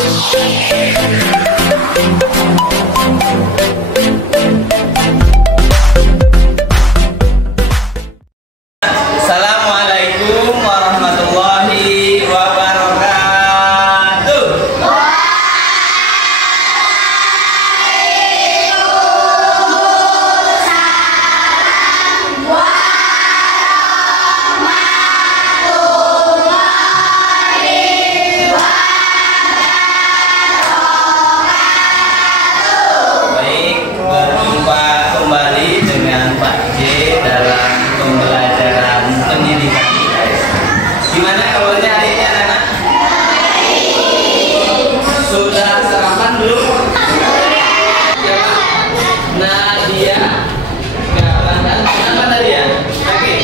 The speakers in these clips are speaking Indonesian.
Assalamualaikum warahmatullahi wabarakatuh. Baik, berjumpa kembali dengan Pak J dalam pembelajaran pendidikan IPS. Gimana kabarnya hari ini anak-anak? Sudah sarapan belum? Ya, Nadia. Nggak berangkat. Kenapa Nadia? Sakit?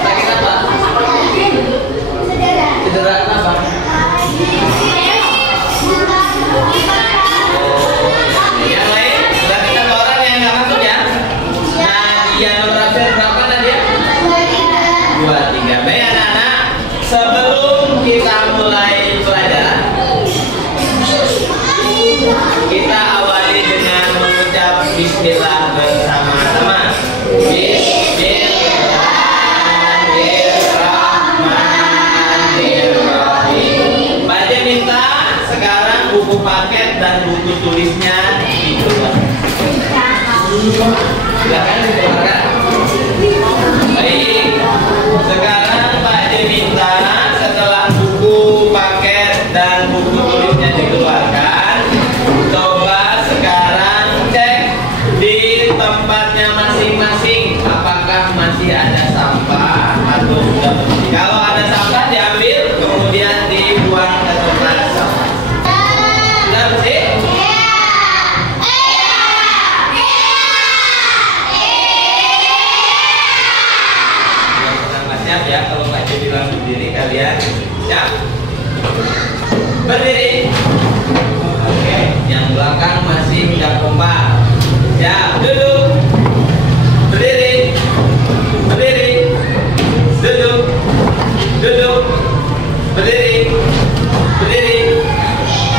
Sakit apa? Cedera apa? Yang lain? Berarti satu orang yang nggak masuk ya? Nadia nomor absen berapa Nadia? 2, 3. Baik anak-anak, sebelum kita mulai pelajaran, kita awali dengan mengucap bismillah bersama-sama. Bismillahirrahmanirrahim. Pak J minta sekarang buku paket dan buku tulisnya dikeluarkan. Silakan dikeluarkan. Baik, sekarang Pak J minta setelah buku paket dan buku tulisnya dikeluarkan, coba sekarang cek di tempatnya masing-masing apakah masih ada sampah atau sudah bersih. Kalau ada sampah diambil kemudian dibuang ke tempat sampah. Sudah bersih? Siap ya, kalau Pak J bilang berdiri kalian siap? Berdiri. Oke, yang belakang masih nggak kompak. Siap, duduk. Berdiri. Berdiri. Duduk. Duduk. Berdiri. Berdiri.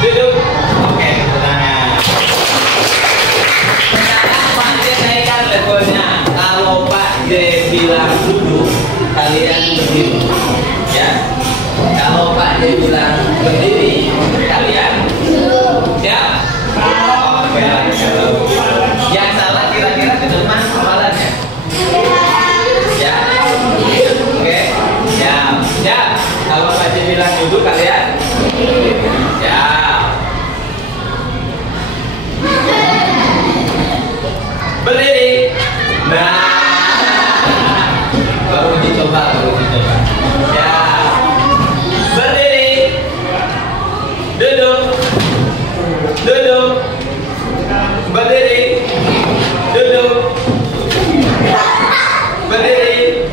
Duduk. Oke, tenang. Sekarang Pak J naikkan levelnya. Kalau Pak J bilang duduk, kalian berdiri, ya. Kalau Pak J bilang berdiri, kalian siap? Oke, yang salah kira-kira di depan kepalanya, ya. Oke, siap, siap. Kalau Pak J bilang duduk, kalian siap. Berdiri. Nah, baru dicoba. Ya, berdiri, duduk, duduk, berdiri, duduk, berdiri.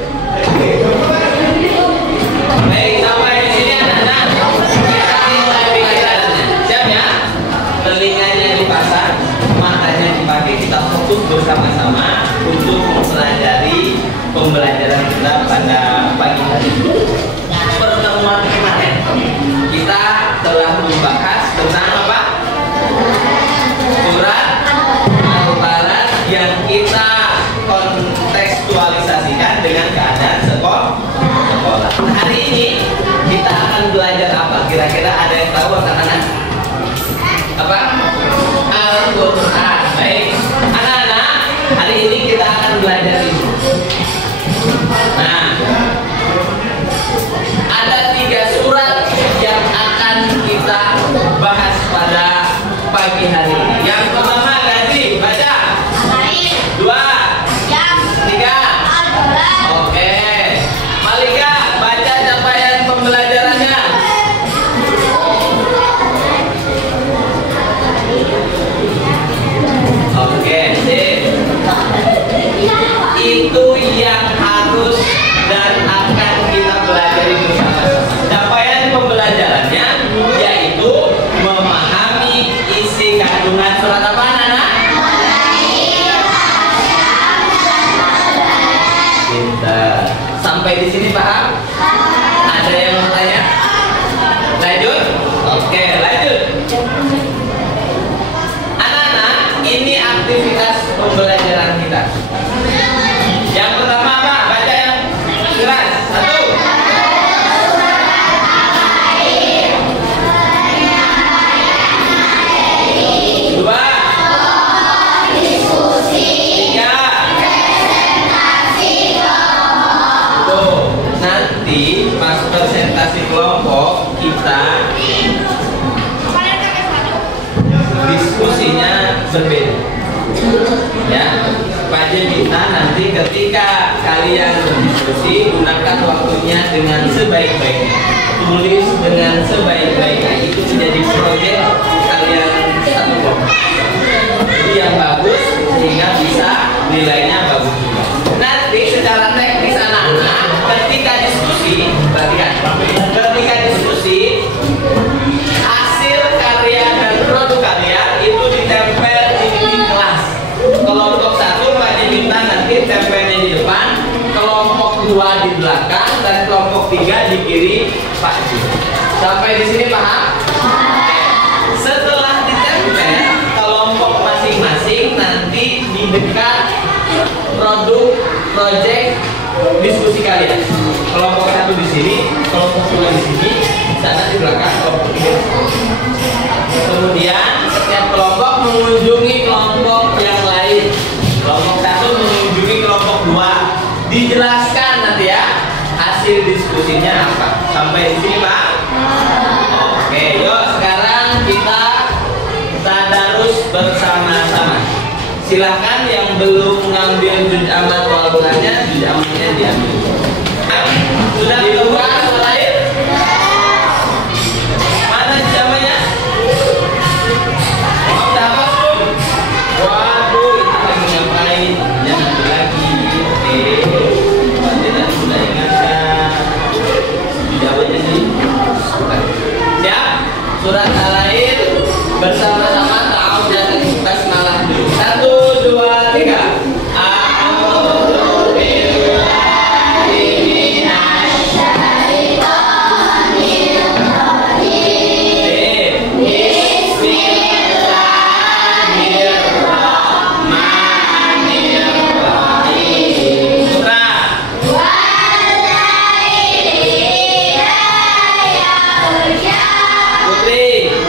Baik, sampai di sini anak-anak. Kita mulai pelajarannya. Siap ya? Telinganya dipasang, matanya dipakai, kita fokus bersama-sama untuk mempelajari pembelajaran kita pada pagi hari ini. Pertemuan kemarin kita telah membahas tentang apa? Surat Al-Balad yang kita kontekstualisasikan dengan keadaan sekolah. Nah, hari ini kita akan belajar apa? Kira-kira ada yang tahu anak-anak? Apa? Al-Quran. Baik, anak-anak, hari ini kita akan belajar ini. Nah, ada 3 surat yang akan kita bahas pada pagi hari ini. Yang pertama Gadri, baca. 2, 3. Oke, Malika, baca capaian pembelajarannya. Oke, sip. Itu yang harus dan akan kita pelajari bersama-sama. Capaian pembelajarannya yaitu memahami isi kandungan surat apa, Nana? Pintar. Sampai di sini paham? Ada yang mau tanya? Lanjut? Oke, lanjut. berbeda. Ya, Pak Minta nanti ketika kalian berdiskusi, gunakan waktunya dengan sebaik-baiknya, tulis dengan sebaik-baiknya, itu menjadi proyek kalian satu kelompok. Jadi yang bagus sehingga bisa nilainya bagus juga. Nanti secara teknis anak-anak ketika diskusi, perhatikan, ketika diskusi hasil karya dan produk kalian itu ditempel di dinding kelas. Kelompok 1 Pak Minta nanti tempelnya di depan, kelompok 2 di belakang, dan kelompok 3 di kiri Pak Ji. Sampai di sini paham? Setelah ditempel kelompok masing-masing nanti di dekat produk project diskusi kalian. Kelompok 1 di sini, kelompok 2 di sini, sana di belakang kelompok 3. Kemudian setiap kelompok mengunjungi kelompok yang lain. Kelompok 1 mengunjungi kelompok 2. Dijelaskan nanti ya hasil diskusinya apa. Sampai di sini Pak? Oke, yuk sekarang kita tadarus bersama-sama. Silahkan yang belum ngambil juz amat wal Qur'annya, juz amatnya diambil. Sudah dibuka selain? Mana juz amatnya? Oh, udah hafal belum? Waduh, itu lagi ngapain? Jangan lagi. Oke, Pak sudah ingatkan. Juz amatnya nih. Siap? Surat Al-Lail bersama-sama ta'awud dan basmalah dulu. 1, 2, 3. A'udzu billahi minasy syaithanir rajim. Bismillahirrahmanirrahim. Surah Putri.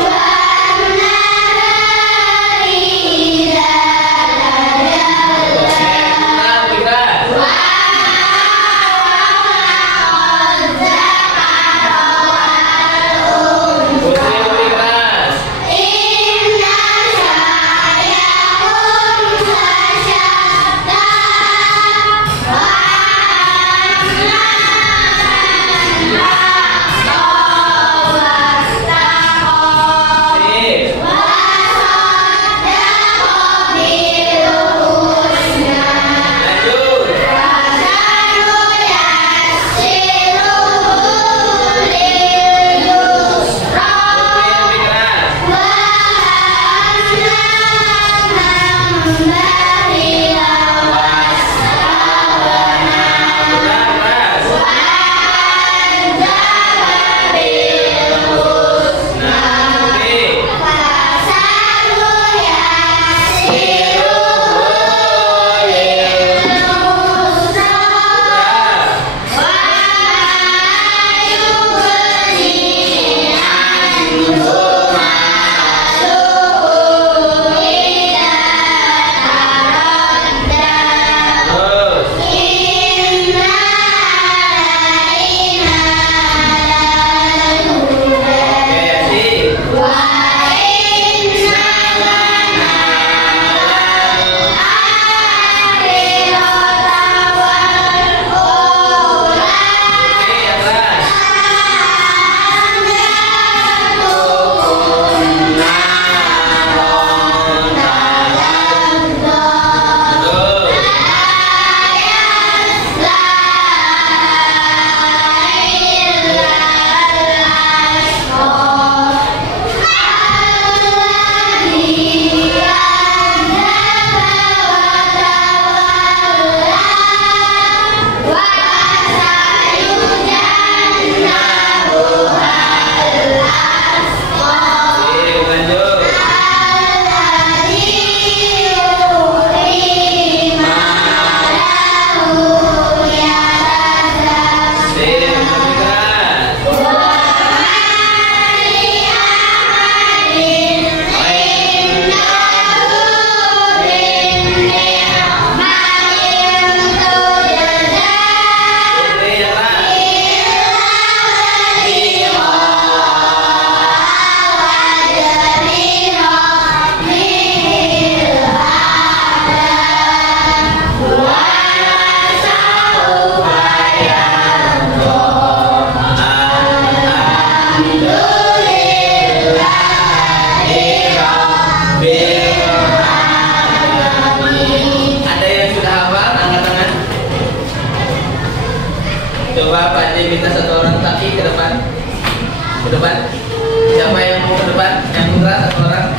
Putra satu orang.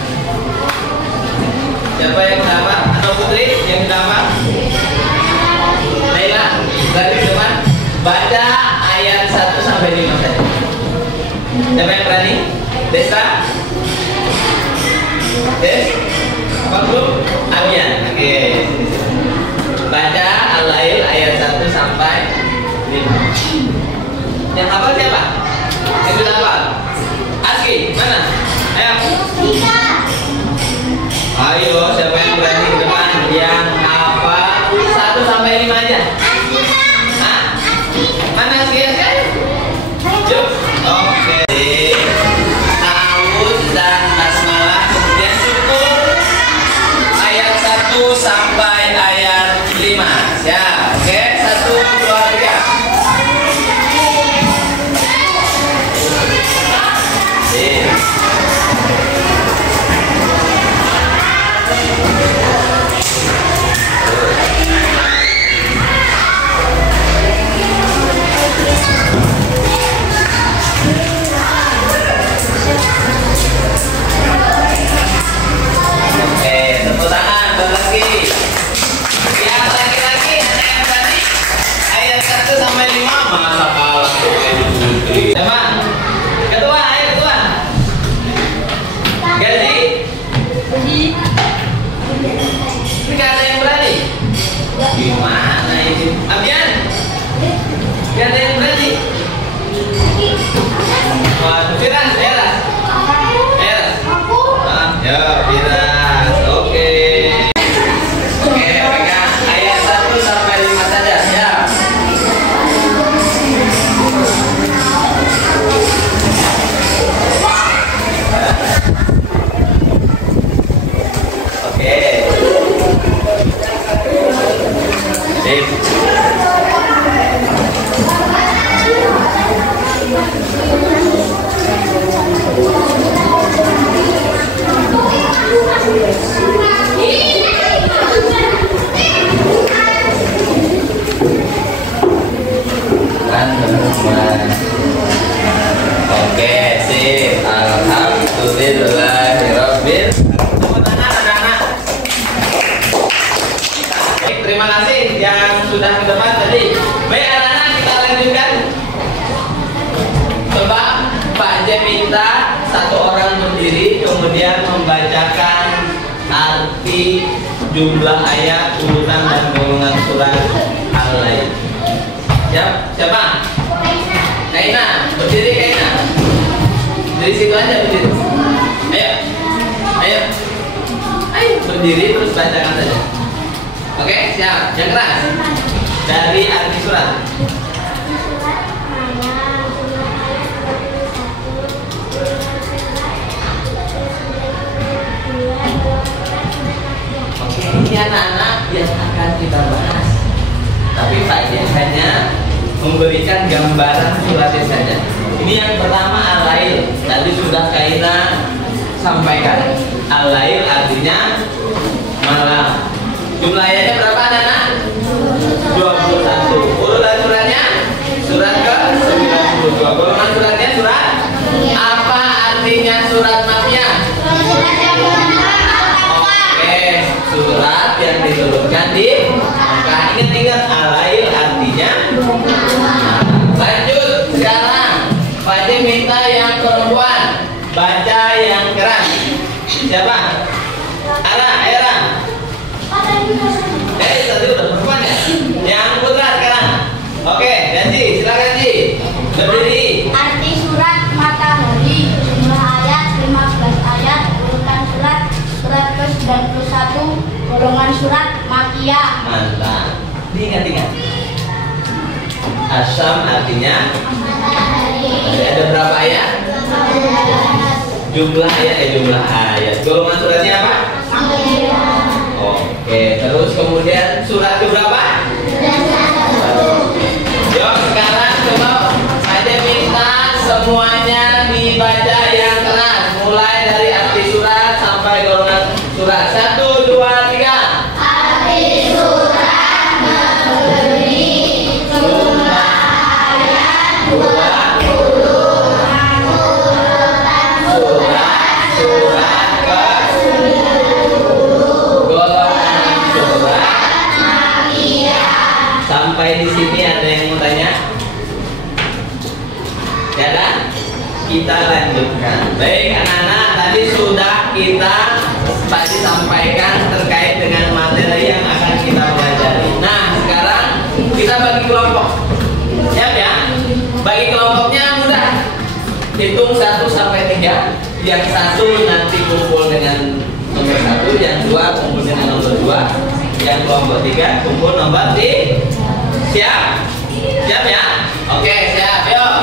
Siapa yang dapat? Atau Putri yang dapat? Laila, berarti di depan. Baca ayat 1 sampai 5 saja. Siapa yang berani? Desa? Des? Apa belum? Abian. Oke, sini. Baca Al-Lail ayat 1 sampai 5. Yang hafal siapa? Yang sudah hafal? Aski, mana? Ayo. Ayo, siapa yang berani ke depan? Yang hafal 1 sampai 5 aja. Hah? Mana Aski? Yuk. Oke. Ta'awudz dan basmalah, kemudian syukur ayat 1 sampai ayat 5. Siap. Oke, 1, 2, 3. Tepuk tangan, lagi. Yang laki-laki, yang tadi ayat 1 sampai 5 masa kalah sama. Ketua, ayo ketua. Gazi. Ini gak ada yang berani. Gimana ini? Abian. Gak ada yang berani. Firas, Firas. Firas. Ya, Firas. Oke. Oke, pegang ayat 1 sampai 5 saja, ya. Oke. Sip. Oke, sip. Alhamdulillahirabbil. Tepuk tangan anak-anak. Baik, terima kasih yang sudah ke depan tadi. Baik anak-anak, kita lanjutkan. Coba Pak J minta satu orang berdiri kemudian membacakan arti jumlah ayat, urutan dan golongan surat Al-Lail. Siapa? Kaina, berdiri Kaina. Dari situ aja berdiri. Ayo, berdiri terus bacakan saja. Oke, siap. Yang keras. Dari arti surat. Oke, ini anak-anak yang akan kita bahas. Tapi Pak Jen hanya memberikan gambaran suratnya saja. Ini yang pertama Al-Lail. Tadi sudah Kaina sampaikan. Al-Lail artinya malam. Jumlah ayatnya berapa anak-anak? 21. Urutan suratnya? Surat ke-92. Golongan suratnya surat? Apa artinya surat Makkiyah? Oke, surat yang diturunkan di Makkah. Ingat-ingat Al-Lail artinya. Lanjut sekarang. Pak J minta yang perempuan baca yang keras. Siapa? Era. Tadi udah perempuan ya? Yang putra sekarang. Oke, Ji, silakan Ji. Berdiri. Arti surat Matahari, jumlah ayat 15 ayat, urutan surat ke-91, golongan surat Makkiyah. Mantap. Diingat-ingat. Asyam artinya ada berapa ayat? Jumlah ayat. Golongan suratnya apa? Oke, terus kemudian surat ke berapa? Yuk, sekarang coba ada minta semuanya dibaca yang keras, mulai dari arti surat sampai golongan surat. 1, 2, 3. Arti surat memberi jumlah ayat 20, urutan surat lanjutkan. Baik anak-anak, tadi sudah kita sampaikan terkait dengan materi yang akan kita pelajari. Nah, sekarang kita bagi kelompok. Siap ya? Bagi kelompoknya mudah. Hitung 1 sampai 3. Yang 1 nanti kumpul dengan nomor 1, yang 2 kumpul dengan nomor 2, yang kelompok 3 kumpul nomor 3. Siap? Siap ya? Oke, siap. Yuk.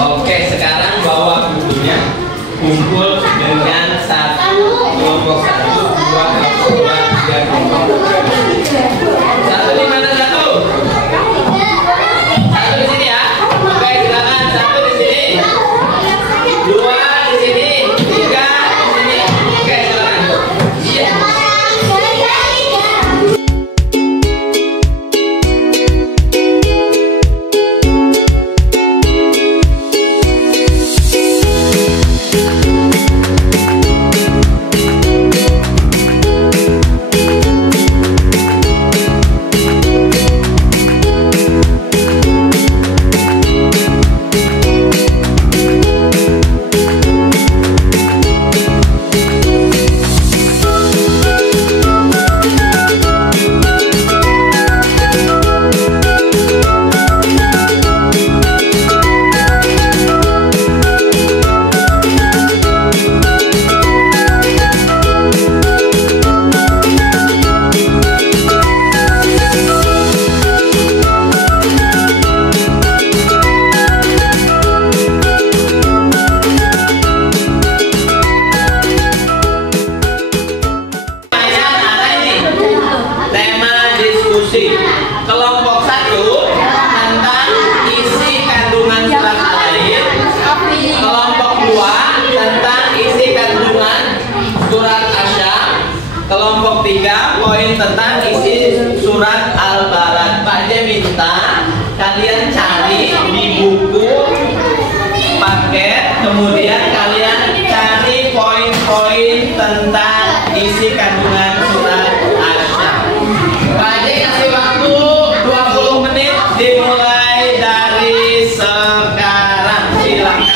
Oke, sekarang bawa bukunya, kumpul dengan 1 kelompok 1, 2 kelompok 2, 3 kelompok 3. 1 di mana 1? 1 di sini ya. Oke, silakan 1 di sini. 2 di sini, 3 di sini. Oke, silakan. Iya. Kelompok 1 tentang isi kandungan surat Al-Ain. Kelompok 2 tentang isi kandungan surat Asy-Syam. Kelompok 3 poin tentang isi surat Al-Balad. Pak J minta kalian cari di buku paket, kemudian kalian cari poin-poin tentang isi kandungan surat Asy-Syam. Pak J kasih waktu 20 menit dimulai dari sekarang. Silakan.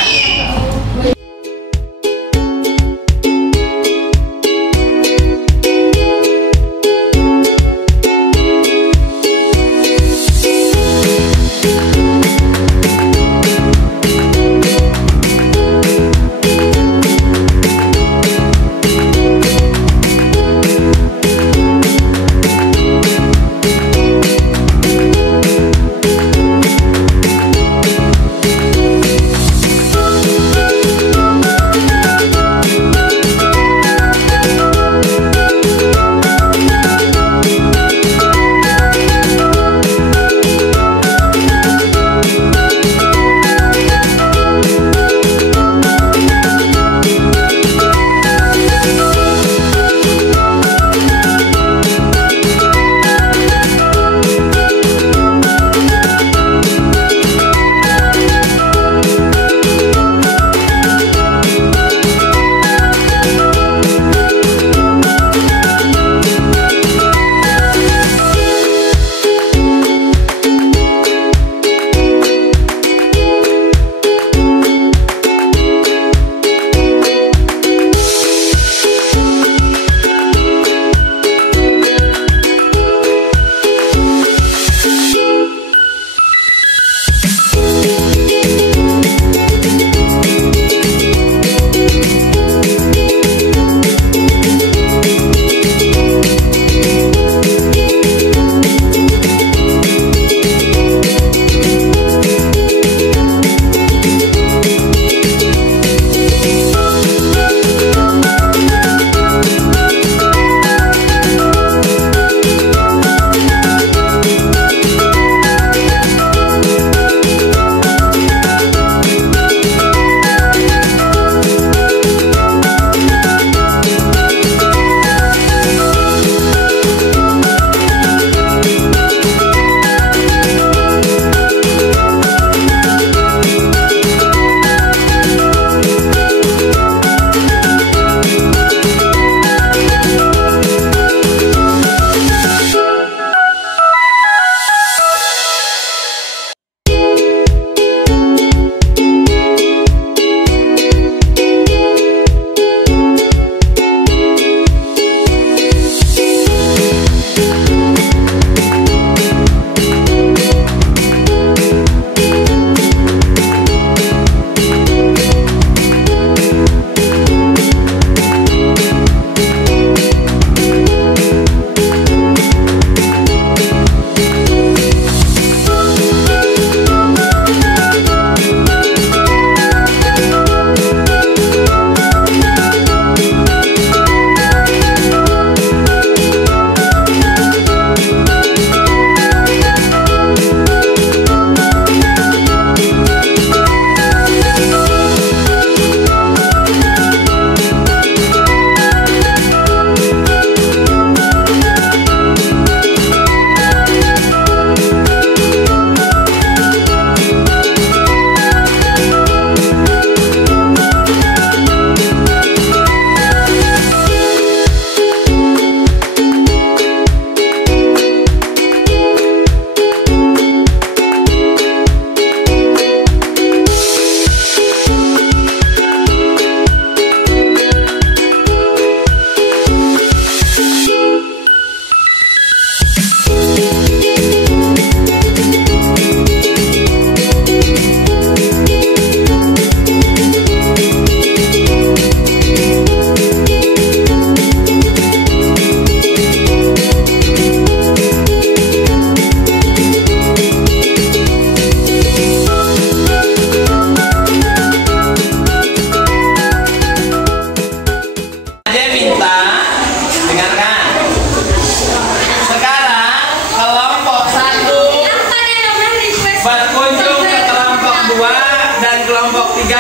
dan kelompok 3.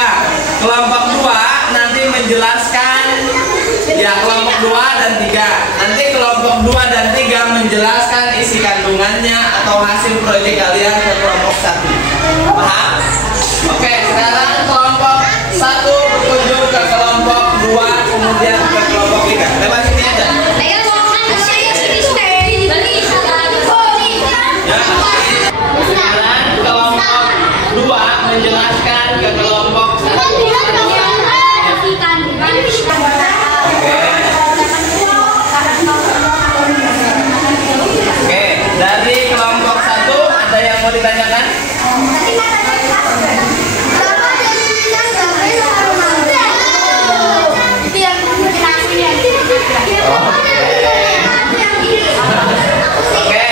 Kelompok 2 nanti menjelaskan, ya kelompok 2 dan 3. Nanti kelompok 2 dan 3 menjelaskan isi kandungannya atau hasil proyek kalian ke kelompok 1. Paham? Oke, sekarang kelompok 1 berkunjung ke kelompok 2, kemudian ke kelompok 3. Lewat sini aja. Sekarang kelompok 2 menjelaskan ke kelompok 1. Oke, dari kelompok 1 ada yang mau ditanyakan? Oke,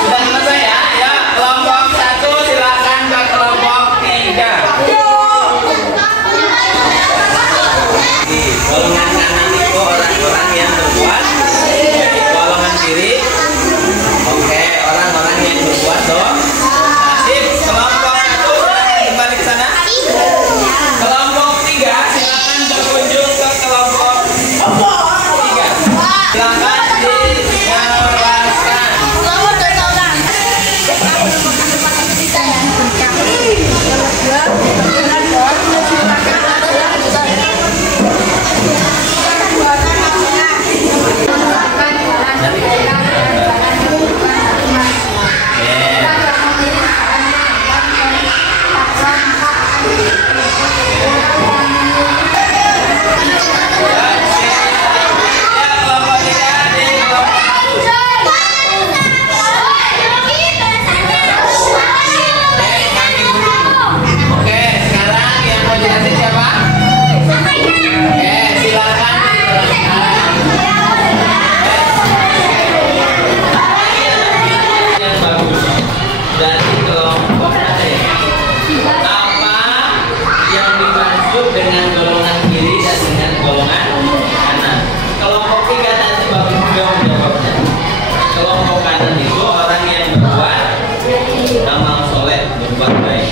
sudah selesai ya? Ya, kelompok 1 silakan ke kelompok 3. Di golongan kanan itu orang-orang yang berbuat, di golongan kiri, oke, orang-orang yang berbuat dong. Sip, kelompok 1 silakan kembali ke sana. Kelompok 3 silakan berkunjung ke kelompok 3. Silakan dijelaskan.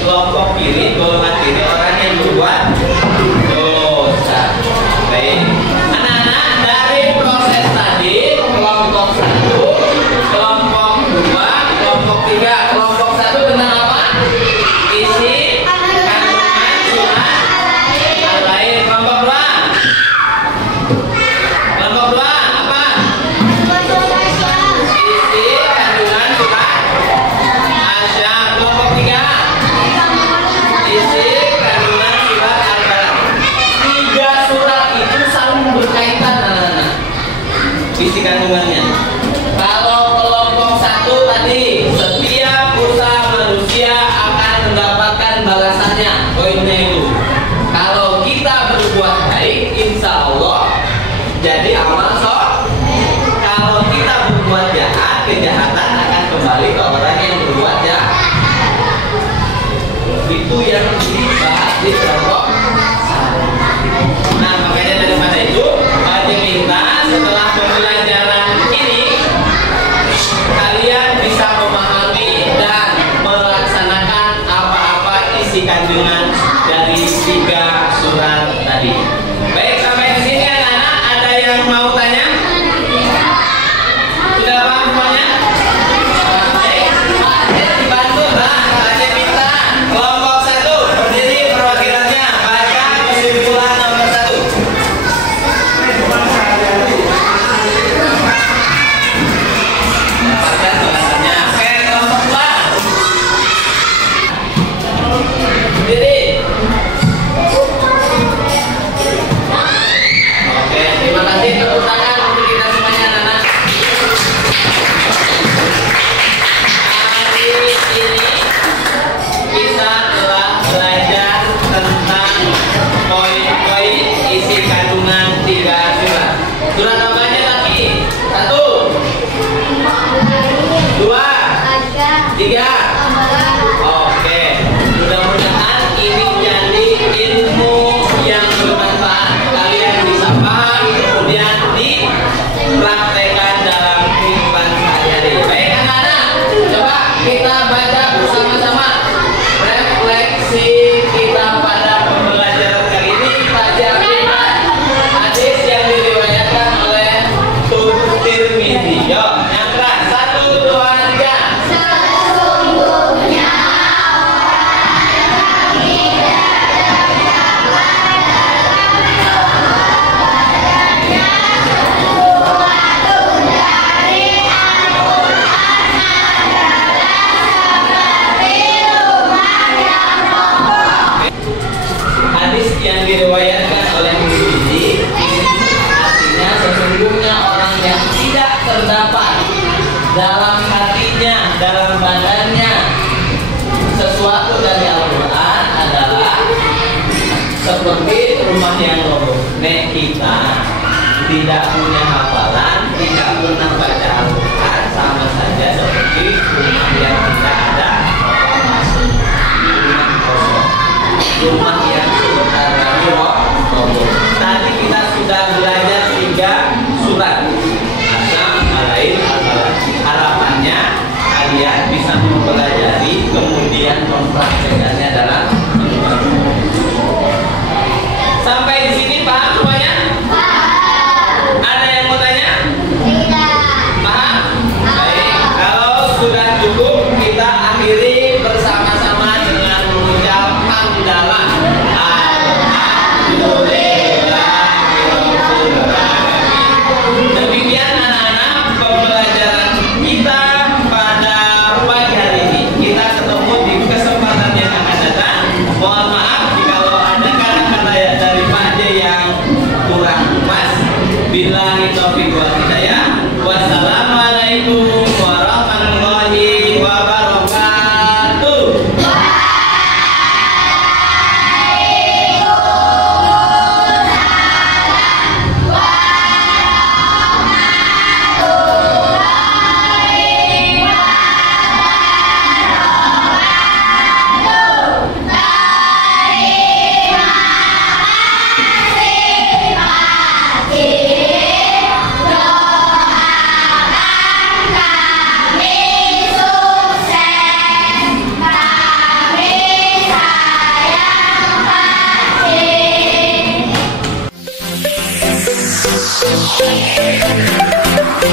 Kelompok kiri, golongan kiri orang yang berbuat dosa. Baik, anak-anak, dari proses tadi kelompok 1, kelompok 2, kelompok 3. Kelompok 1 tentang apa? Isi kandungan surat al-lail. Kelompok 2, kelompok 2 apa? Isi kandungan surat Asy-Syahr. Kelompok 3 isi kandungan surat Al-Balad. 3 surat itu saling berkaitan, anak-anak, isi kandungannya. Kalau kelompok 1 tadi, setiap usaha manusia akan mendapatkan balasannya. Poinnya itu, kalau kita berbuat baik, insya Allah jadi amal soleh. Kalau kita berbuat jahat, kejahatan akan kembali ke orang yang berbuat jahat. Itu yang dibahas di kelompok 1. Nah, makanya daripada itu diminta setelah pembelajaran ini kalian bisa memahami dan melaksanakan apa-apa isi kandungan dari 3 surat tadi. Baik, sampai di sini anak-anak, ada yang mau tanya? Sudah paham semuanya? Baik, dibantu lah. Saya minta kelompok 1 berdiri perwakilannya, baca kesimpulan nomor 1. Dapatkan balasannya. Oke, kelompok 2 berdiri. yang diriwayatkan oleh Tirmidzi artinya sesungguhnya orang yang tidak terdapat dalam hatinya, dalam badannya sesuatu dari Al-Quran adalah seperti rumah yang roboh. Nek kita tidak punya hafalan, tidak pernah baca Al-Quran, sama saja seperti rumah yang tidak ada rumah kosong, rumah yang sebentar lagi roboh. Tadi kita sudah belajar 3 surat Asam, Al-Lail, Al-Falaq. Harapannya kalian bisa mempelajari kemudian mempraktekannya dalam kehidupan. Sampai di sini paham semuanya? Ada yang mau tanya? Paham? Baik, kalau sudah cukup kita akhiri bersama-sama dengan mengucap hamdalah. Demikian anak-anak pembelajaran kita pada pagi hari ini. Kita ketemu di kesempatan yang akan datang. Mohon maaf jika ada kata-kata dari Pak J yang kurang pas. Billahi taufiq wal hidayah. Wassalamualaikum warahmatullahi wabarakatuh. Thank you.